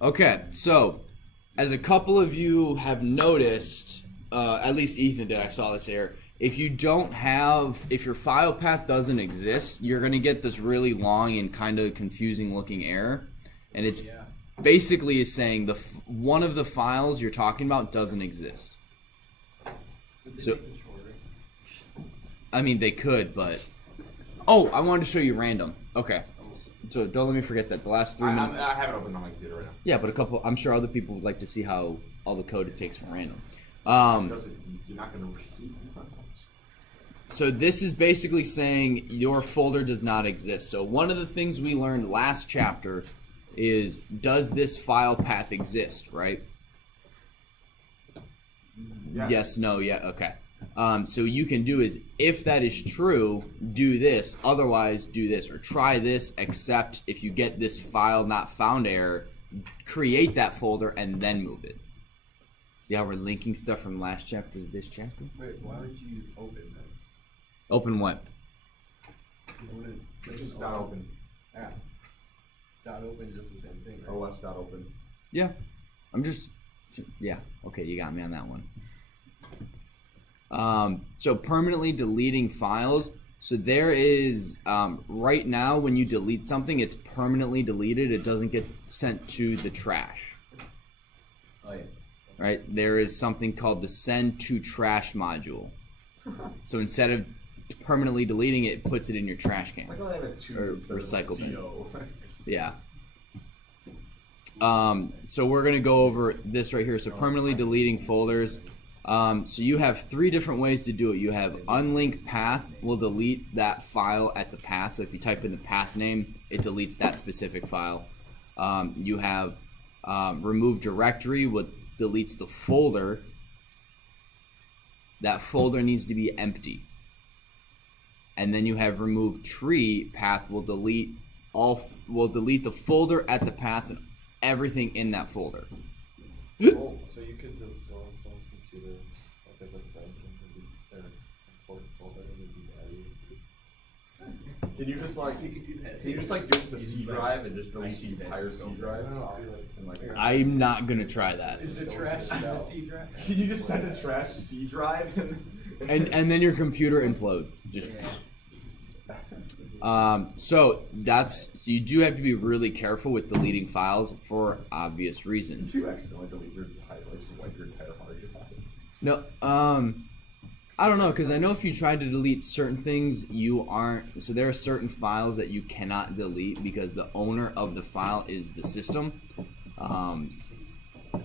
Okay, so as a couple of you have noticed, at least Ethan did, I saw this here. If your file path doesn't exist, you're going to get this really long and kind of confusing looking error. And it's basically is saying one of the files you're talking about doesn't exist. So, I mean, they could, but... Oh, I wanted to show you random. Okay. So don't let me forget that. The last 3 minutes... I have it open on my computer right now. Yeah, but I'm sure other people would like to see how all the code it takes for random. You're not going to read much. So this is basically saying your folder does not exist. So one of the things we learned last chapter is, does this file path exist, right? Yeah. Yes, no, yeah, okay. So you can do is, if that is true, do this, otherwise do this, or try this, except if you get this file not found error, create that folder and then move it. See how we're linking stuff from last chapter to this chapter? Wait, why would you use open then? Open what? Just dot open. Ah. Dot open does the same thing, right? OS dot open. Yeah. Yeah, okay, you got me on that one. So permanently deleting files. So there is, right now when you delete something, it's permanently deleted. It doesn't get sent to the trash. Oh yeah. Right? There is something called the send to trash module. So instead of permanently deleting it, it puts it in your trash can. Like, I have a 2 Or instead of recycle bin. TO. Yeah. So we're going to go over this right here. So permanently deleting folders. So you have 3 different ways to do it. You have unlinked path will delete that file at the path. So if you type in the path name, it deletes that specific file. You have remove directory, what deletes the folder. That folder needs to be empty. And then you have remove tree path will delete the folder at the path and everything in that folder. Oh, so you could just go on someone's computer, like as a friend, and delete their important folder and then Can you just like, You could do that. can you just like do it with the C drive and just delete the entire C drive? And like, I'm not gonna try that. Is the trash in the C drive? can you just send a trash C drive? And then your computer implodes. Just so you do have to be really careful with deleting files for obvious reasons. Did you accidentally delete your highlights to wipe your entire hard drive? No, I don't know, because I know if you try to delete certain things, you aren't. So there are certain files that you cannot delete because the owner of the file is the system.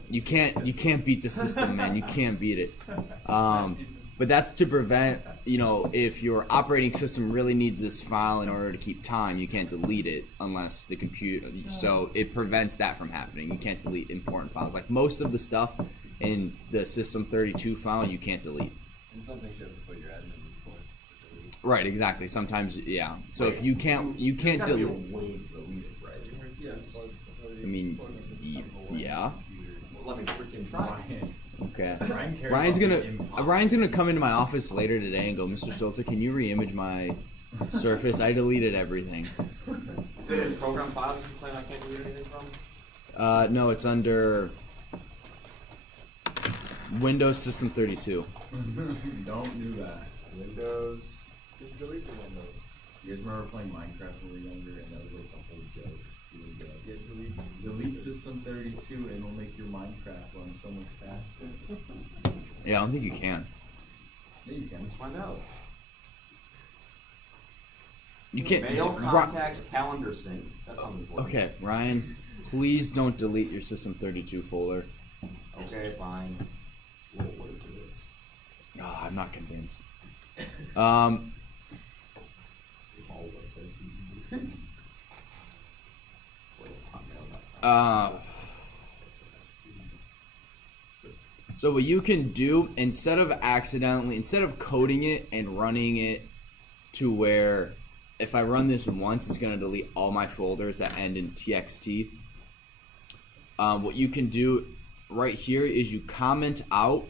You can't beat the system, man. You can't beat it. But that's to prevent, if your operating system really needs this file in order to keep time, you can't delete it unless the computer. So it prevents that from happening. You can't delete important files. Like most of the stuff in the System32 file, you can't delete. And sometimes you have to put your admin report. Right, exactly. Sometimes, yeah. So if you can't There's gotta be a delete. way to delete it, right? I mean, yeah. Well, let me freaking try. Okay. Ryan cares Ryan's about gonna the impossible. Ryan's gonna come into my office later today and go, Mr. Stolzer, can you reimage my Surface? I deleted everything. Is it in program files you claim I can't delete anything from? No, it's under Windows System 32. Don't do that. Windows. Just delete the Windows. You guys remember playing Minecraft when we were younger, and that was like the whole joke. You would go, delete System 32, and it'll make your Minecraft run so much faster. Yeah, I don't think you can. Yeah, you can. Let's find out. You can't. Mail, contacts, calendar sync. That's something important. Okay, Ryan, please don't delete your System 32 folder. Okay, fine. Whoa, what is this? Oh, I'm not convinced. All websites. So what you can do, instead of coding it and running it to where if I run this once, it's going to delete all my folders that end in txt. What you can do right here is you comment out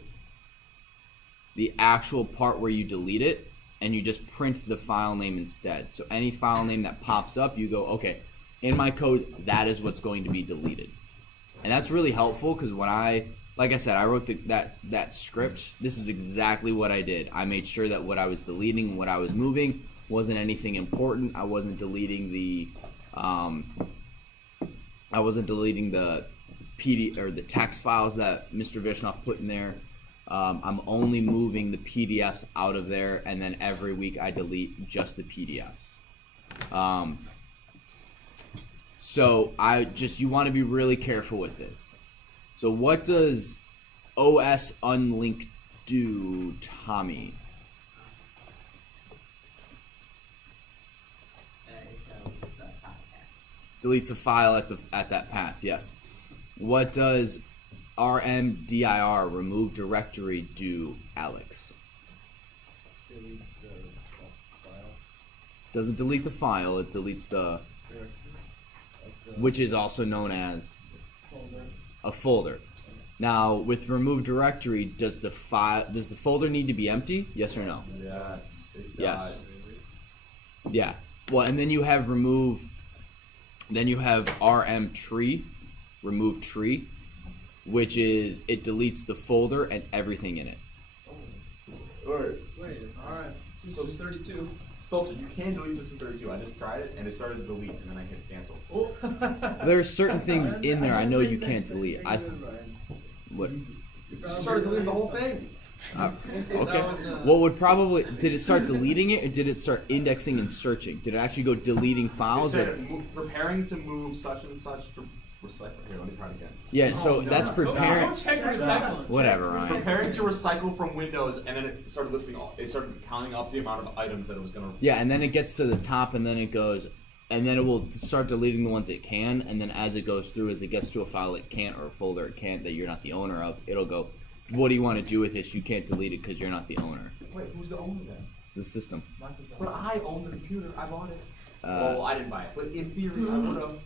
the actual part where you delete it, and you just print the file name instead. So any file name that pops up, you go, okay, in my code, that is what's going to be deleted. And that's really helpful because when like I said, I wrote that script. This is exactly what I did. I made sure that what I was deleting and what I was moving wasn't anything important. I wasn't deleting the PD or the text files that Mr. Vishnoff put in there. I'm only moving the PDFs out of there, and then every week I delete just the PDFs. So you want to be really careful with this. So what does OS unlink do, Tommy? Deletes the file at that path. Yes. What does RMDIR, remove directory, do, Alex? Delete the file. Doesn't delete the file. It deletes the, which is also known as a folder. Now, with remove directory, does the folder need to be empty? Yes or no? Yes. It does. Yes. Yeah. Well, and then you have remove. Then you have RM tree, remove tree, which is it deletes the folder and everything in it. Alright. Wait, alright. System's 32. Stelton, you can delete System 32. I just tried it and it started to delete and then I hit cancel. There are certain things in there I know you can't delete. What? It started deleting the whole thing. Okay. What would probably did it start deleting it or did it start indexing and searching? Did it actually go deleting It files? said preparing to move such and such to recycle. Here, let me try it again. Yeah. So that's preparing. Check recycling. Whatever, Ryan. Preparing to recycle from Windows, and then it started listing all. It started counting up the amount of items that it was gonna. Yeah, and then it gets to the top, and then it goes, and then it will start deleting the ones it can, and then as it goes through, as it gets to a file it can't or a folder it can't that you're not the owner of, it'll go, what do you want to do with this? You can't delete it because you're not the owner. Wait, who's the owner then? It's the system. But I own the computer. I bought it. Uh, Well, I didn't buy it, but in theory, I would have.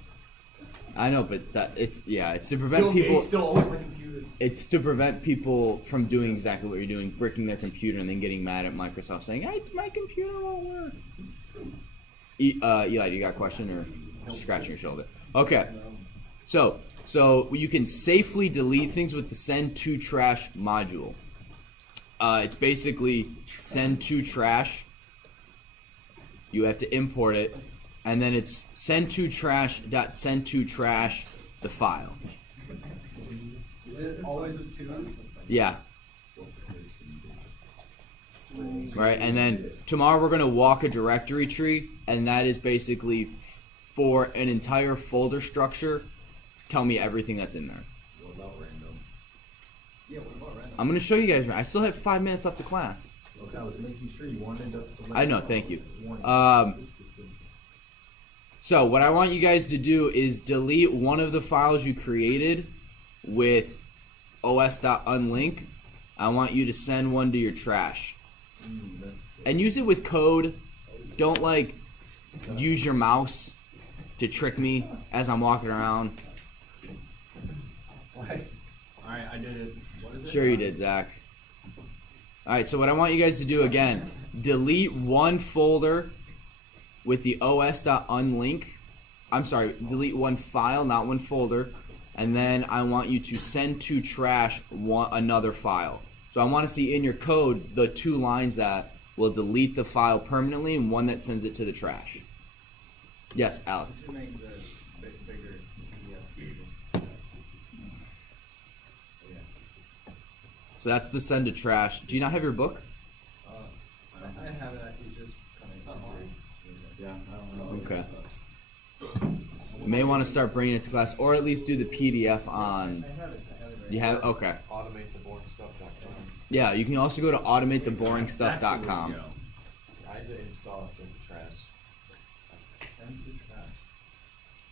I know, but it's to prevent Bill people. Gates still owns my computer. It's to prevent people from doing exactly what you're doing, bricking their computer and then getting mad at Microsoft saying, my computer won't work. Eli, you got a question or scratching your shoulder? Okay. So you can safely delete things with the send to trash module. It's basically send to trash. You have to import it, and then it's send to trash the file. Is it always with twos? Yeah. Right, and then tomorrow we're gonna walk a directory tree, and that is basically for an entire folder structure. Tell me everything that's in there. What about random? Yeah, what about random? I'm gonna show you guys. I still have 5 minutes left to class. Okay, I was making sure you wanted us to. I know, thank you. So what I want you guys to do is delete one of the files you created with os.unlink. I want you to send one to your trash. And use it with code. Don't use your mouse to trick me as I'm walking around. What? Alright, I did it. What is it? Sure you did, Zach. Alright, so what I want you guys to do again, delete one folder with the os.unlink. I'm sorry, delete one file, not one folder. And then I want you to send to trash another file. So I want to see in your code the 2 lines that will delete the file permanently and one that sends it to the trash. Yes, Alex. To make the bigger PDF. So that's the send to trash. Do you not have your book? I have it. He's just coming up. Yeah, I don't know. Okay. You may want to start bringing it to class, or at least do the PDF on. I have it. Right. You have okay. AutomateTheBoringStuff.com. Yeah, you can also go to automatetheboringstuff.com. I had to install Send to Trash. Send to trash.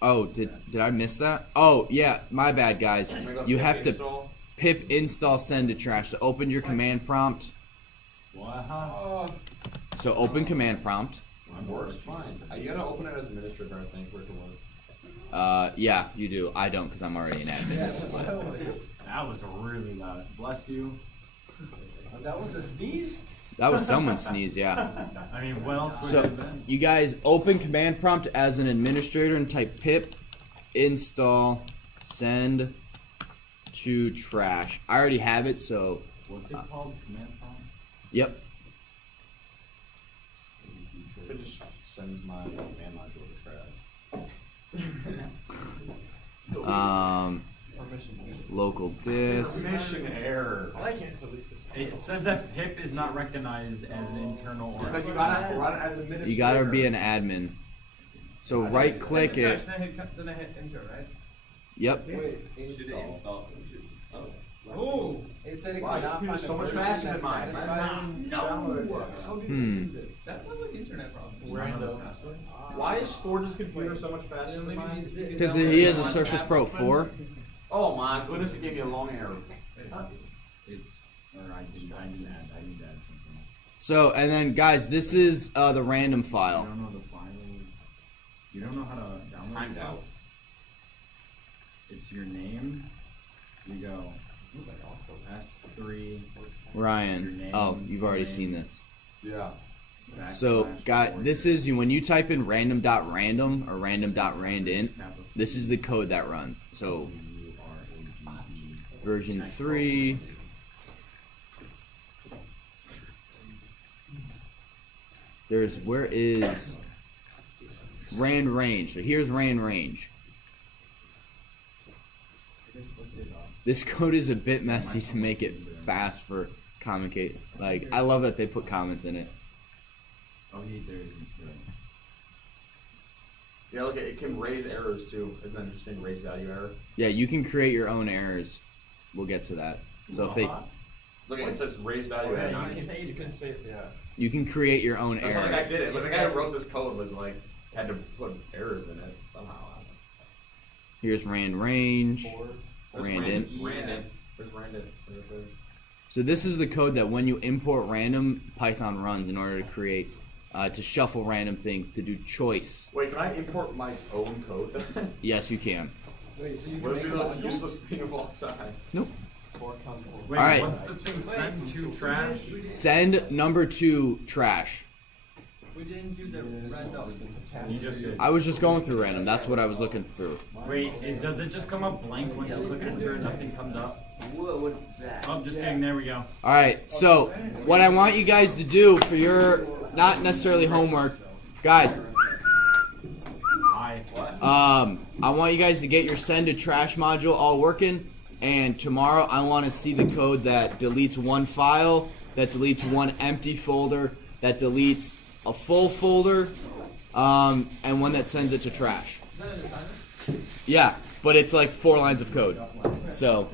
Oh, did I miss that? Oh, yeah, my bad, guys. You have to pip install send to trash. So open your command prompt. Wow. So open command prompt. It works fine. You gotta open it as administrator, I think, for it to work. Yeah, you do. I don't because I'm already an admin. That was a really loud. Bless you. Oh, that was a sneeze? That was someone's sneeze, yeah. I mean, what else would it So have been? you guys open command prompt as an administrator and type pip install send to trash. I already have it, so What's it called? Command prompt? yep. It just sends my command module to trash. Local disk. Permission error. I can't delete this. It says that pip is not recognized as an internal or But you gotta run it as administrator. You gotta be an admin. So right click it. Then I hit enter, right? Yep. Wait, Should it install? Oh. Oh, it said it Wow, could not your find computer's a so much version faster that than mine. satisfies- No! How did Hmm. you do this? That sounds like internet problem. Random. Why is Forge's computer so much faster than mine? Because he has a Surface Pro 4. Oh my goodness, it gave me a long error. it's or I need to add something. So, and then guys, this is the random You file. don't know the file. You don't know how to download Timed stuff. out. It's your name. You go S3. Ryan. Oh, you've already seen this. Yeah. So, guys, this is when you type in random.random or random.randint, this is the code that runs. So, version 3. Where is rand range? So here's rand range. This code is a bit messy to make it fast for communicate. Like, I love that they put comments in it. Oh, there isn't. Yeah, look, it can raise errors too. Isn't that interesting? Raise value error. Yeah, you can create your own errors. We'll get to that. So if they, Look, it says raise value error. You can say, yeah. you can create your own That's not like I error. did it. But the guy who wrote this code was like, had to put errors in it somehow. Here's rand range. There's Randint. Randint. There's Randint. Right there. So this is the code that when you import random, Python runs in order to create, to shuffle random things, to do choice. Wait, can I import my own code? Yes, you can. Wait, so you What can if make you a do the most module? useless thing of all time? Nope. Wait, All right. what's the thing? Send to trash. Send number 2 trash. We didn't do the random. You just did. I was just going through random. That's what I was looking through. Wait, does it just come up blank once you click enter? Nothing comes up. Whoa, what's that? Oh, just kidding. There we go. All right. So what I want you guys to do for your not necessarily homework, guys. Hi. I want you guys to get your send to trash module all working, and tomorrow I want to see the code that deletes one file, that deletes one empty folder, that deletes a full folder, and one that sends it to trash. Yeah, but it's like 4 lines of code. So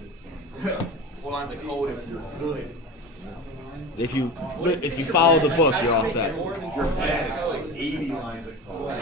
4 lines of code if you're good. if you follow the book, you're all set. If you're bad, it's like 80 lines of code.